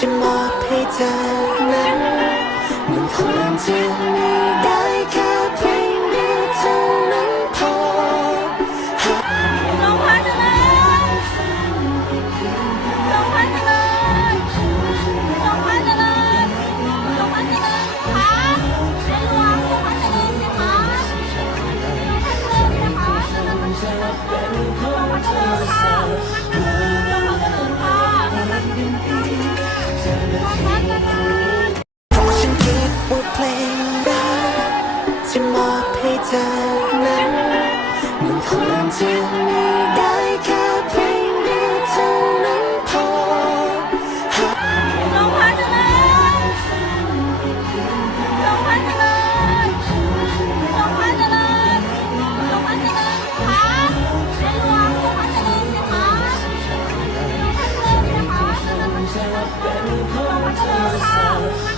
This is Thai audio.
ที่มอบให้เธอนั้นมันคงจะมี ที่มอบให้เธอนั้นมันคงจะมีได้แค่เพียงเดียวเท่านั้นพอหากลงพันเจริญลงพันจริญลงพันจริญลงพันจริญค่ะในหลวงลงพันเจริญนะคะลงพันจริญนะคะลงพันเจริญ